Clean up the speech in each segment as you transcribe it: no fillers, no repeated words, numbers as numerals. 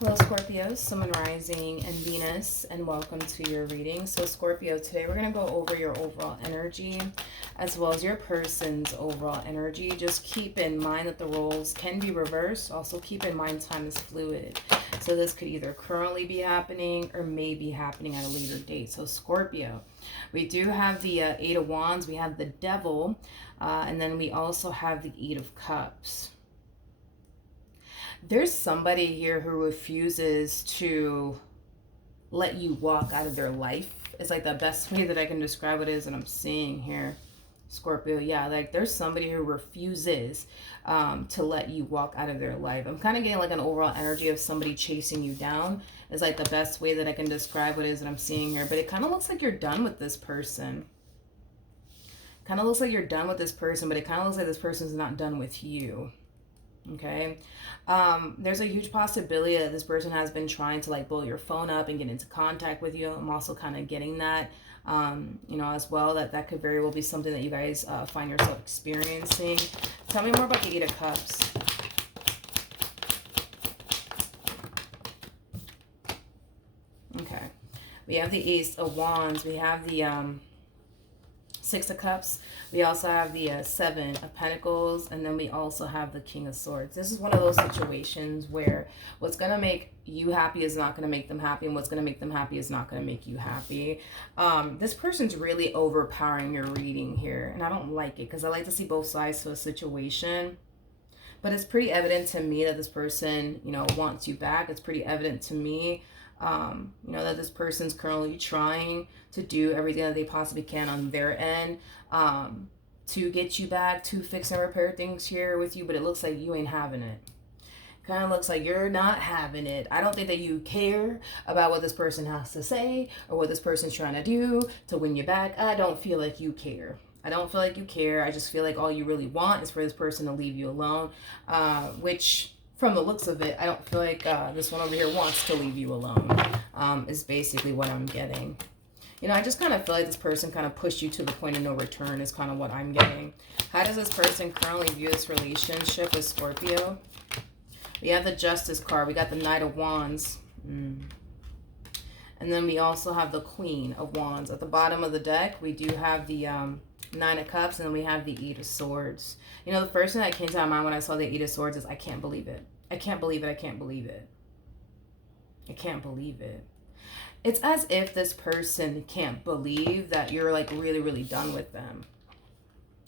Hello, Scorpio, Sun, Moon, Rising, and Venus, and welcome to your reading. So, Scorpio, today we're going to go over your overall energy as well as your person's overall energy. Just keep in mind that the roles can be reversed. Also, keep in mind time is fluid. So, this could either currently be happening or may be happening at a later date. So, Scorpio, we do have the Eight of Wands, we have the Devil, and then we also have the Eight of Cups. There's somebody here who refuses to let you walk out of their life. It's like the best way that I can describe it is, and I'm seeing here, Scorpio, yeah, like there's somebody who refuses to let you walk out of their life. I'm kind of getting like an overall energy of somebody chasing you down. It's like the best way that I can describe what it is that I'm seeing here. But it kind of looks like you're done with this person. Kind of looks like you're done with this person, but it kind of looks like this person's not done with you. Okay, there's a huge possibility that this person has been trying to like blow your phone up and get into contact with you. I'm also kind of getting that, you know, as well, that could very well be something that you guys find yourself experiencing. Tell me more about the Eight of Cups. Okay, we have the Ace of Wands, we have the Six of Cups. We also have the Seven of Pentacles, and then we also have the King of Swords. This is one of those situations where what's going to make you happy is not going to make them happy, and what's going to make them happy is not going to make you happy. This person's really overpowering your reading here, and I don't like it because I like to see both sides to a situation. But it's pretty evident to me that this person, you know, wants you back. It's pretty evident to me you know, that this person's currently trying to do everything that they possibly can on their end to get you back, to fix and repair things here with you, but it looks like you ain't having it. Kind of looks like you're not having it. I don't think that you care about what this person has to say or what this person's trying to do to win you back. I don't feel like you care. I don't feel like you care. I just feel like all you really want is for this person to leave you alone, which from the looks of it, I don't feel like this one over here wants to leave you alone, is basically what I'm getting. You know, I just kind of feel like this person kind of pushed you to the point of no return is kind of what I'm getting. How does this person currently view this relationship with Scorpio? We have the Justice card. We got the Knight of Wands. And then we also have the Queen of Wands. At the bottom of the deck, we do have the Nine of Cups, and then we have the Eight of Swords. You know, the first thing that came to my mind when I saw the Eight of Swords is, I can't believe it. I can't believe it. I can't believe it. I can't believe it. It's as if this person can't believe that you're like really, really done with them.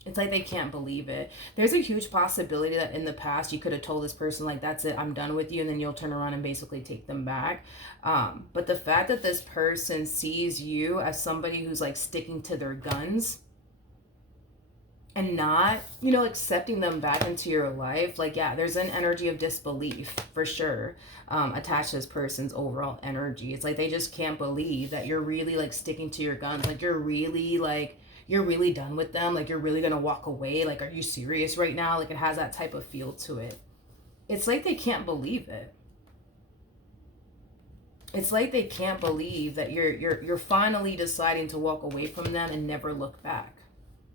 It's like they can't believe it. There's a huge possibility that in the past you could have told this person like, that's it, I'm done with you, and then you'll turn around and basically take them back. But the fact that this person sees you as somebody who's like sticking to their guns and not, you know, accepting them back into your life, like, yeah, there's an energy of disbelief for sure attached to this person's overall energy. It's like they just can't believe that you're really like sticking to your guns, like you're really done with them, like you're really gonna walk away, like, are you serious right now? Like, it has that type of feel to it. It's like they can't believe it. It's like they can't believe that you're finally deciding to walk away from them and never look back.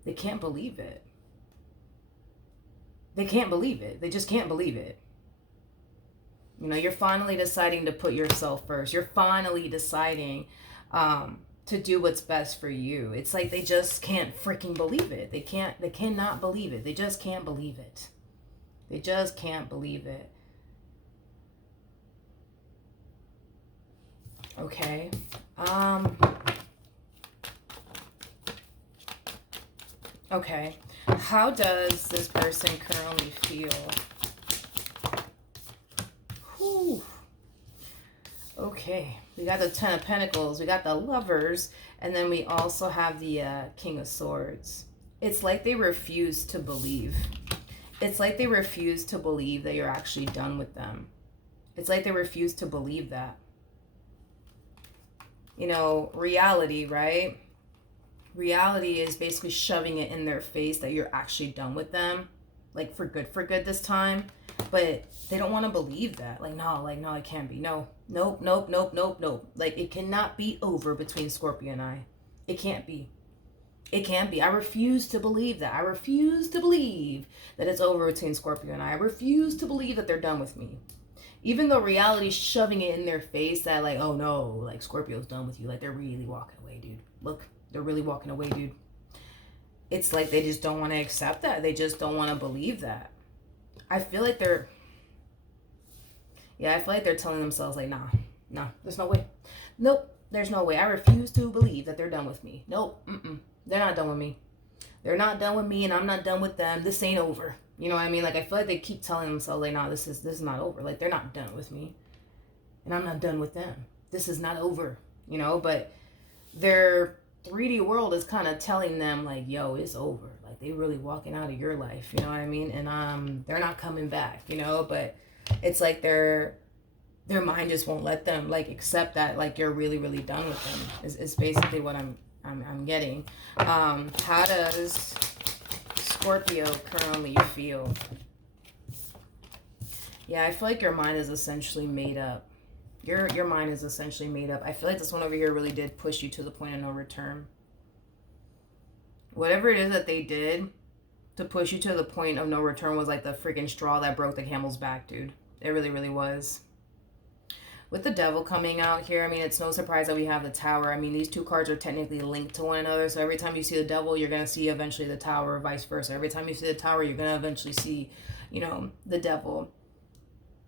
They can't believe it. They can't believe it. They just can't believe it. You know, you're finally deciding to put yourself first. You're finally deciding to do what's best for you. It's like they just can't freaking believe it. They cannot believe it. They just can't believe it. They just can't believe it. Okay. Okay. How does this person currently feel? Whew. Okay. We got the Ten of Pentacles. We got the Lovers. And then we also have the King of Swords. It's like they refuse to believe. It's like they refuse to believe that you're actually done with them. It's like they refuse to believe that. You know, reality, right? Reality is basically shoving it in their face that you're actually done with them, like for good this time. But they don't want to believe that. Like, no, it can't be. No, nope. Like, it cannot be over between Scorpio and I. It can't be. It can't be. I refuse to believe that. I refuse to believe that it's over between Scorpio and I. I refuse to believe that they're done with me. Even though reality's shoving it in their face that like, oh no, like Scorpio's done with you. Like they're really walking away, dude. Look, they're really walking away, dude. It's like they just don't want to accept that. They just don't want to believe that. I feel like they're telling themselves like, nah, there's no way. Nope, there's no way. I refuse to believe that they're done with me. Nope, they're not done with me. They're not done with me, and I'm not done with them. This ain't over. You know what I mean? Like I feel like they keep telling themselves like, nah, this is not over. Like they're not done with me, and I'm not done with them. This is not over. You know, but their 3D world is kind of telling them like, yo, it's over. Like they really walking out of your life. You know what I mean? And they're not coming back. You know, but it's like their mind just won't let them like accept that like you're really really done with them. Is basically what I'm getting. How does Scorpio currently feel? Yeah, I feel like your mind is essentially made up. Your mind is essentially made up. I feel like this one over here really did push you to the point of no return. Whatever it is that they did to push you to the point of no return was like the freaking straw that broke the camel's back, dude. It really, really was. With the devil coming out here, I mean, it's no surprise that we have the tower. I mean, these two cards are technically linked to one another. So every time you see the devil, you're going to see eventually the tower, or vice versa. Every time you see the tower, you're going to eventually see, you know, the devil.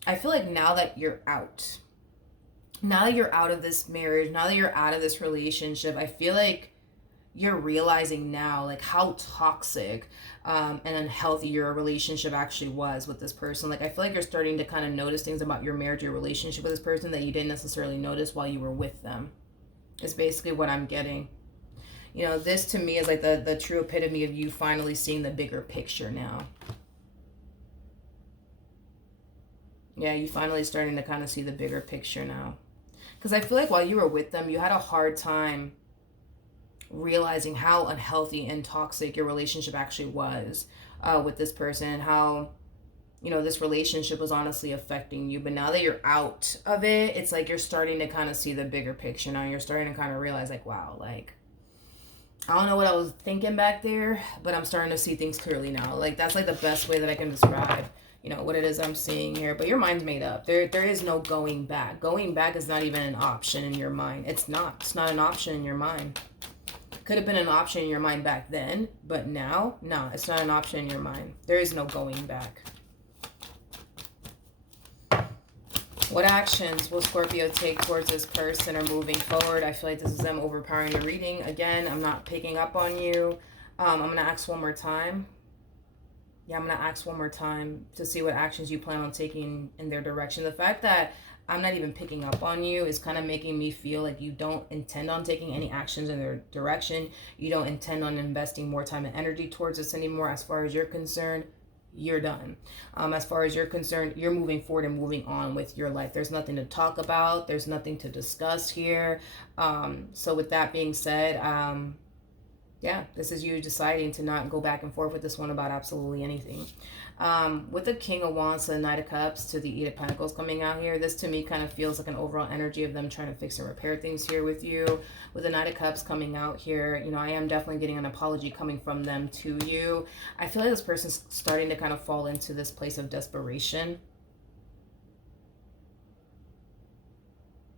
I feel like now that you're out of this marriage, now that you're out of this relationship, I feel like you're realizing now like how toxic and unhealthy your relationship actually was with this person. Like I feel like you're starting to kind of notice things about your marriage, your relationship with this person that you didn't necessarily notice while you were with them. It's basically what I'm getting. You know, this to me is like the true epitome of you finally seeing the bigger picture now. Yeah, you finally starting to kind of see the bigger picture now. Because I feel like while you were with them, you had a hard time realizing how unhealthy and toxic your relationship actually was with this person, and how, you know, this relationship was honestly affecting you. But now that you're out of it, it's like you're starting to kind of see the bigger picture now. You're starting to kind of realize like, wow, like I don't know what I was thinking back there, but I'm starting to see things clearly now. Like that's like the best way that I can describe, you know, what it is I'm seeing here. But your mind's made up. There is no going back. Going back is not even an option in your mind. It's not an option in your mind. Could have been an option in your mind back then, but now, nah, it's not an option in your mind. There is no going back. What actions will Scorpio take towards this person or moving forward? I feel like this is them overpowering the reading. Again, I'm not picking up on you. I'm going to ask one more time. Yeah, I'm going to ask one more time to see what actions you plan on taking in their direction. The fact that I'm not even picking up on you is kind of making me feel like you don't intend on taking any actions in their direction. You don't intend on investing more time and energy towards this anymore. As far as you're concerned, you're done. As far as you're concerned, you're moving forward and moving on with your life. There's nothing to talk about. There's nothing to discuss here. So with that being said, yeah, this is you deciding to not go back and forth with this one about absolutely anything. With the King of Wands to the Knight of Cups to the Eight of Pentacles coming out here, this to me kind of feels like an overall energy of them trying to fix and repair things here with you. With the Knight of Cups coming out here, you know, I am definitely getting an apology coming from them to you. I feel like this person's starting to kind of fall into this place of desperation.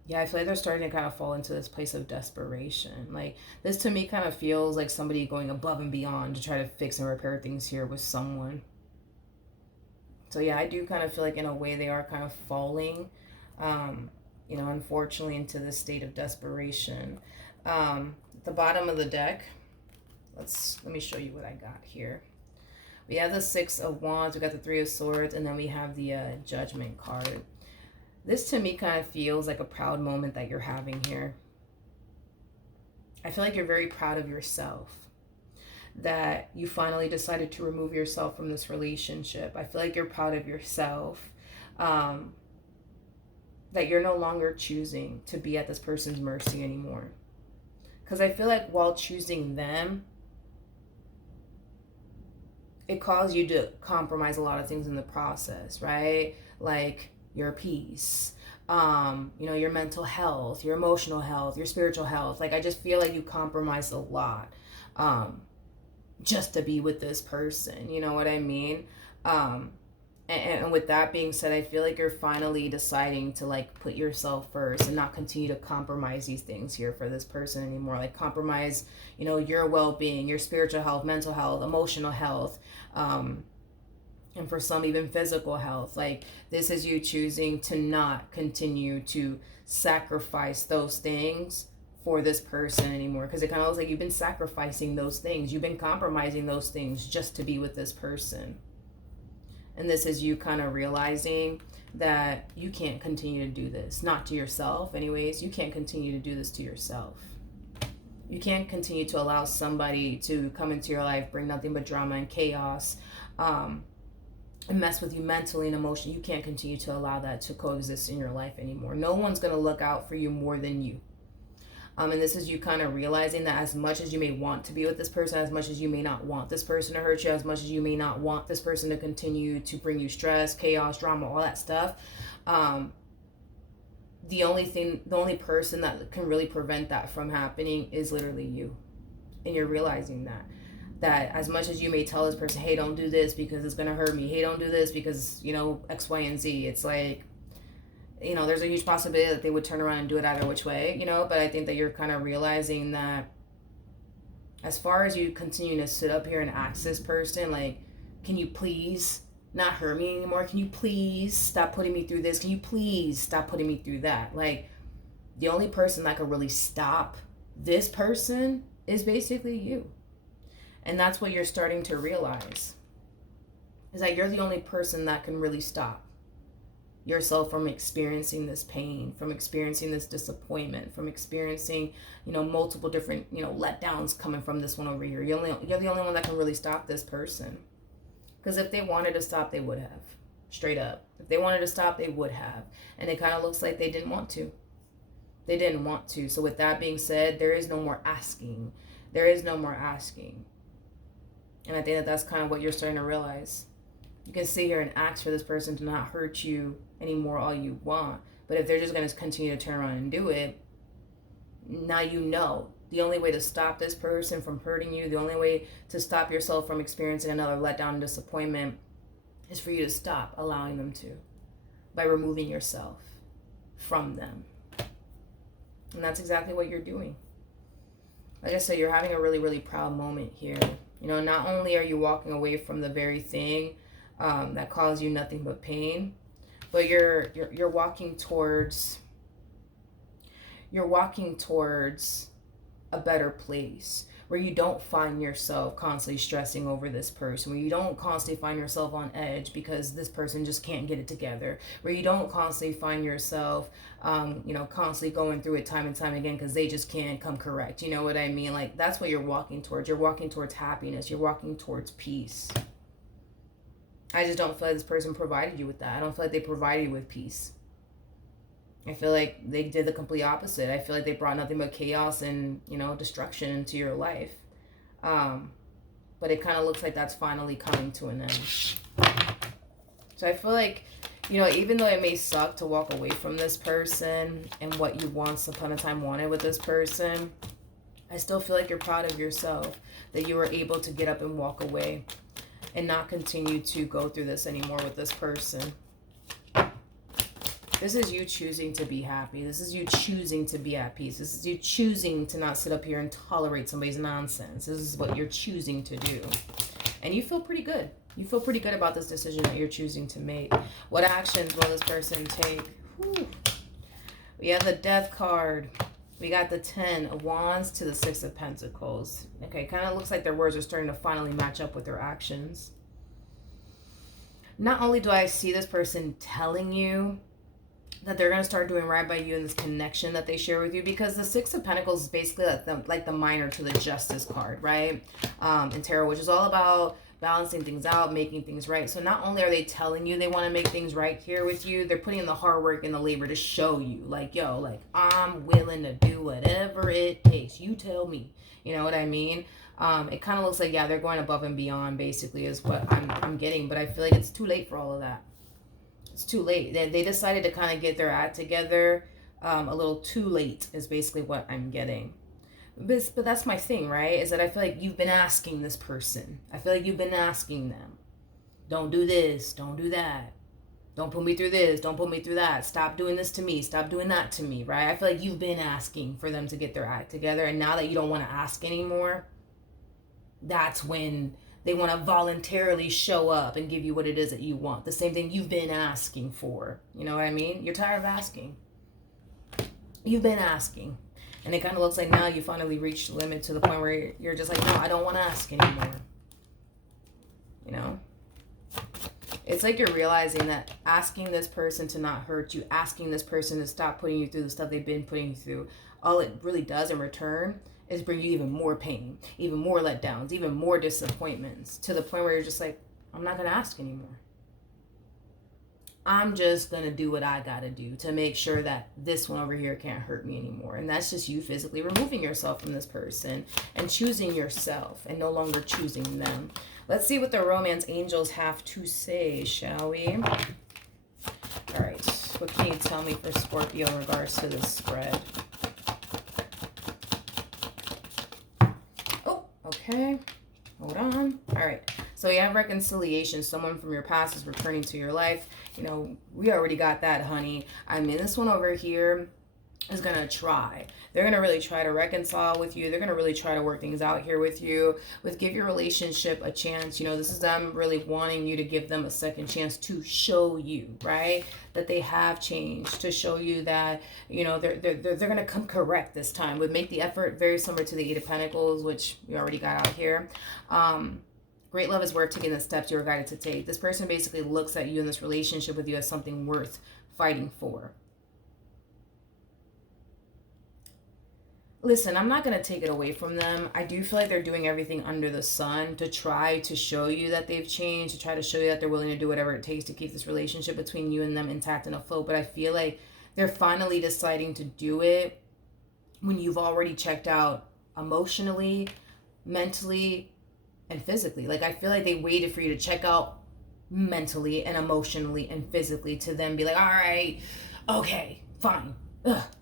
Yeah, I feel like they're starting to kind of fall into this place of desperation. Like, this to me kind of feels like somebody going above and beyond to try to fix and repair things here with someone. So yeah, I do kind of feel like in a way they are kind of falling, you know, unfortunately into this state of desperation. The bottom of the deck, let me show you what I got here. We have the Six of Wands, we got the Three of Swords, and then we have the Judgment card. This to me kind of feels like a proud moment that you're having here. I feel like you're very proud of yourself, that you finally decided to remove yourself from this relationship. I feel like you're proud of yourself, that you're no longer choosing to be at this person's mercy anymore. Because I feel like while choosing them, it caused you to compromise a lot of things in the process, right? Like your peace, you know, your mental health, your emotional health, your spiritual health. Like, I just feel like you compromised a lot just to be with this person. You know what I mean? And with that being said, I feel like you're finally deciding to like put yourself first and not continue to compromise these things here for this person anymore. Like compromise, you know, your well-being, your spiritual health, mental health, emotional health, and for some even physical health. Like this is you choosing to not continue to sacrifice those things for this person anymore, because it kind of looks like you've been sacrificing those things, you've been compromising those things just to be with this person. And this is you kind of realizing that you can't continue to do this, not to yourself anyways. You can't continue to do this to yourself. You can't continue to allow somebody to come into your life, bring nothing but drama and chaos, and mess with you mentally and emotionally. You can't continue to allow that to coexist in your life anymore. No one's going to look out for you more than you. And this is you kind of realizing that as much as you may want to be with this person, as much as you may not want this person to hurt you, as much as you may not want this person to continue to bring you stress, chaos, drama, all that stuff, the only person that can really prevent that from happening is literally you. And you're realizing that as much as you may tell this person, hey, don't do this because it's going to hurt me. Hey, don't do this because, you know, X, Y, and Z. It's like, you know, there's a huge possibility that they would turn around and do it either which way, you know, but I think that you're kind of realizing that as far as you continue to sit up here and ask this person, like, can you please not hurt me anymore? Can you please stop putting me through this? Can you please stop putting me through that? Like, the only person that could really stop this person is basically you. And that's what you're starting to realize, is that you're the only person that can really stop yourself from experiencing this pain, from experiencing this disappointment, from experiencing, you know, multiple different, you know, letdowns coming from this one over here. You're the only one that can really stop this person. Because if they wanted to stop, they would have. Straight up. If they wanted to stop, they would have. And it kind of looks like they didn't want to. They didn't want to. So with that being said, there is no more asking. There is no more asking. And I think that that's kind of what you're starting to realize. You can sit here and ask for this person to not hurt you anymore all you want. But if they're just going to continue to turn around and do it, now you know. The only way to stop this person from hurting you, the only way to stop yourself from experiencing another letdown and disappointment is for you to stop allowing them to, by removing yourself from them. And that's exactly what you're doing. Like I said, you're having a really, really proud moment here. You know, not only are you walking away from the very thing that caused you nothing but pain, but you're walking towards a better place where you don't find yourself constantly stressing over this person, where you don't constantly find yourself on edge because this person just can't get it together, where you don't constantly find yourself constantly going through it time and time again because they just can't come correct. You know what I mean? Like, that's what you're walking towards. You're walking towards happiness. You're walking towards peace. I just don't feel like this person provided you with that. I don't feel like they provided you with peace. I feel like they did the complete opposite. I feel like they brought nothing but chaos and, destruction into your life. But it kind of looks like that's finally coming to an end. So I feel like, even though it may suck to walk away from this person and what you once upon a time wanted with this person, I still feel like you're proud of yourself that you were able to get up and walk away and not continue to go through this anymore with this person. This is you choosing to be happy. This is you choosing to be at peace. This is you choosing to not sit up here and tolerate somebody's nonsense. This is what you're choosing to do. And you feel pretty good. You feel pretty good about this decision that you're choosing to make. What actions will this person take? Whew. We have the Death card. We got the 10 of Wands to the 6 of Pentacles. Okay, kind of looks like their words are starting to finally match up with their actions. Not only do I see this person telling you that they're going to start doing right by you in this connection that they share with you, because the 6 of Pentacles is basically like the minor to the Justice card, right? In tarot, which is all about balancing things out, making things right. So not only are they telling you they want to make things right here with you, they're putting in the hard work and the labor to show you, like, yo, like, I'm willing to do whatever it takes. You tell me. You know what I mean? It kind of looks like, yeah, they're going above and beyond, basically, is what I'm getting. But I feel like it's too late for all of that. It's too late. They decided to kind of get their act together a little too late is basically what I'm getting. But that's my thing, right? Is that I feel like you've been asking this person. I feel like you've been asking them. Don't do this. Don't do that. Don't put me through this. Don't put me through that. Stop doing this to me. Stop doing that to me, right? I feel like you've been asking for them to get their act together. And now that you don't want to ask anymore, that's when they want to voluntarily show up and give you what it is that you want. The same thing you've been asking for. You know what I mean? You're tired of asking. You've been asking. And it kind of looks like now you finally reached the limit to the point where you're just like, no, I don't want to ask anymore. You know? It's like you're realizing that asking this person to not hurt you, asking this person to stop putting you through the stuff they've been putting you through, all it really does in return is bring you even more pain, even more letdowns, even more disappointments, to the point where you're just like, I'm not going to ask anymore. I'm just going to do what I got to do to make sure that this one over here can't hurt me anymore. And that's just you physically removing yourself from this person and choosing yourself and no longer choosing them. Let's see what the romance angels have to say, shall we? All right. What can you tell me for Scorpio in regards to this spread? Oh, okay. Hold on. All right. So you have reconciliation. Someone from your past is returning to your life. You know, we already got that, honey. I mean, this one over here is going to try. They're going to really try to reconcile with you. They're going to really try to work things out here with you. Give your relationship a chance. You know, this is them really wanting you to give them a second chance to show you, right, that they have changed, to show you that, you know, they're going to come correct this time. Would make the effort very similar to the Eight of Pentacles, which we already got out here. Great love is worth taking the steps you were guided to take. This person basically looks at you in this relationship with you as something worth fighting for. Listen, I'm not going to take it away from them. I do feel like they're doing everything under the sun to try to show you that they've changed, to try to show you that they're willing to do whatever it takes to keep this relationship between you and them intact and afloat. But I feel like they're finally deciding to do it when you've already checked out emotionally, mentally, and physically. Like, I feel like they waited for you to check out mentally and emotionally and physically to then be like, all right, okay, fine.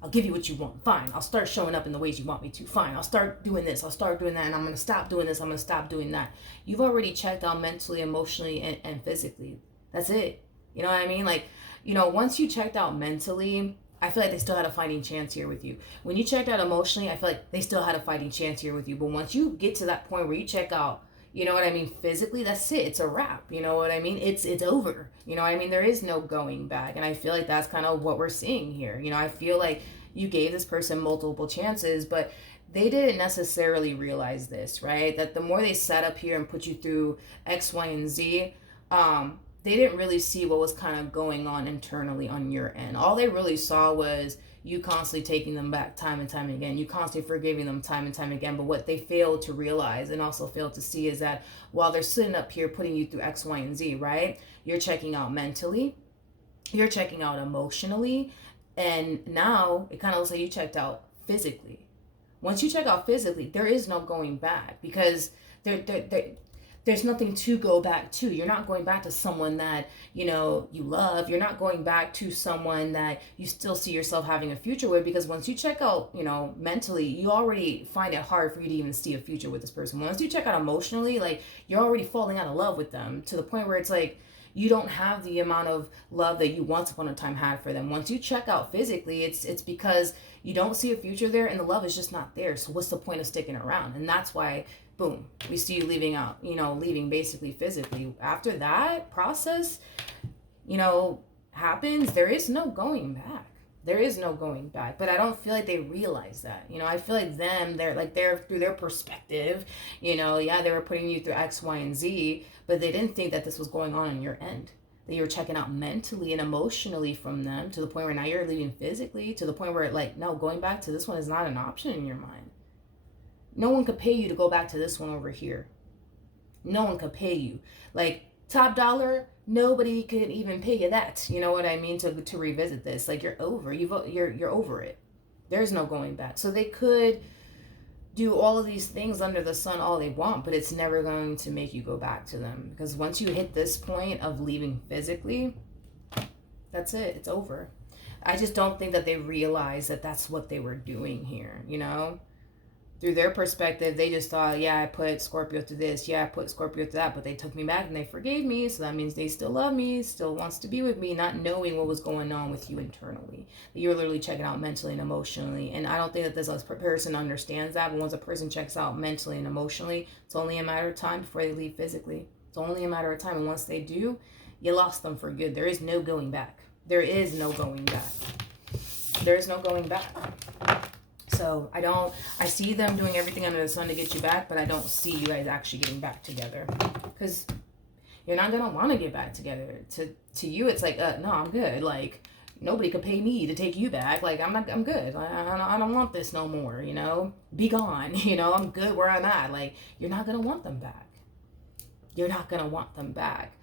I'll give you what you want. Fine. I'll start showing up in the ways you want me to. Fine. I'll start doing this. I'll start doing that. And I'm going to stop doing this. I'm going to stop doing that. You've already checked out mentally, emotionally, and physically. That's it. You know what I mean? Like, you know, once you checked out mentally, I feel like they still had a fighting chance here with you. When you checked out emotionally, I feel like they still had a fighting chance here with you. But once you get to that point where you check out, you know what I mean, physically, that's it. It's a wrap. You know what I mean? It's over. You know what I mean? There is no going back. And I feel like that's kind of what we're seeing here. You know, I feel like you gave this person multiple chances, but they didn't necessarily realize this, right? That the more they sat up here and put you through X, Y, and Z, they didn't really see what was kind of going on internally on your end. All they really saw was you constantly taking them back time and time again. You constantly forgiving them time and time again. But what they failed to realize and also failed to see is that while they're sitting up here putting you through X, Y, and Z, right? You're checking out mentally. You're checking out emotionally. And now it kind of looks like you checked out physically. Once you check out physically, there is no going back because there's nothing to go back to. You're not going back to someone that, you know, you love. You're not going back to someone that you still see yourself having a future with, because once you check out, you know, mentally, you already find it hard for you to even see a future with this person. Once you check out emotionally, like, you're already falling out of love with them to the point where it's like, you don't have the amount of love that you once upon a time had for them. Once you check out physically, it's because you don't see a future there and the love is just not there. So what's the point of sticking around? And that's why, boom, we see you leaving basically physically. After that process, you know, happens, there is no going back. There is no going back. But I don't feel like they realize that. You know, I feel like they're through their perspective, you know, yeah, they were putting you through X, Y, and Z, but they didn't think that this was going on your end. That you were checking out mentally and emotionally from them to the point where now you're leaving physically, to the point where, like, no, going back to this one is not an option in your mind. No one could pay you to go back to this one over here. No one could pay you. Like, top dollar, nobody could even pay you that. You know what I mean? To revisit this. Like, you're over. You're over it. There's no going back. So they could do all of these things under the sun all they want, but it's never going to make you go back to them. Because once you hit this point of leaving physically, that's it. It's over. I just don't think that they realize that that's what they were doing here, you know? through their perspective, they just thought, yeah, I put Scorpio through this, yeah, I put Scorpio through that, but they took me back and they forgave me, so that means they still love me, still wants to be with me, not knowing what was going on with you internally. You're literally checking out mentally and emotionally, and I don't think that this person understands that, but once a person checks out mentally and emotionally, it's only a matter of time before they leave physically. It's only a matter of time, and once they do, you lost them for good. There is no going back. There is no going back. There is no going back. So I see them doing everything under the sun to get you back, but I don't see you guys actually getting back together, because you're not going to want to get back together. To you, it's like, no, I'm good. Like, nobody could pay me to take you back. Like, I'm good. I don't want this no more, you know, be gone. You know, I'm good where I'm at. Like, you're not going to want them back. You're not going to want them back.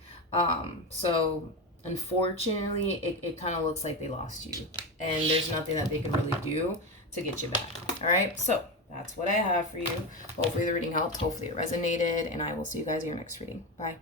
So unfortunately, it kind of looks like they lost you, and there's nothing that they can really do to get you back. All right, so that's what I have for you. Hopefully the reading helped. Hopefully it resonated, and I will see you guys in your next reading. Bye.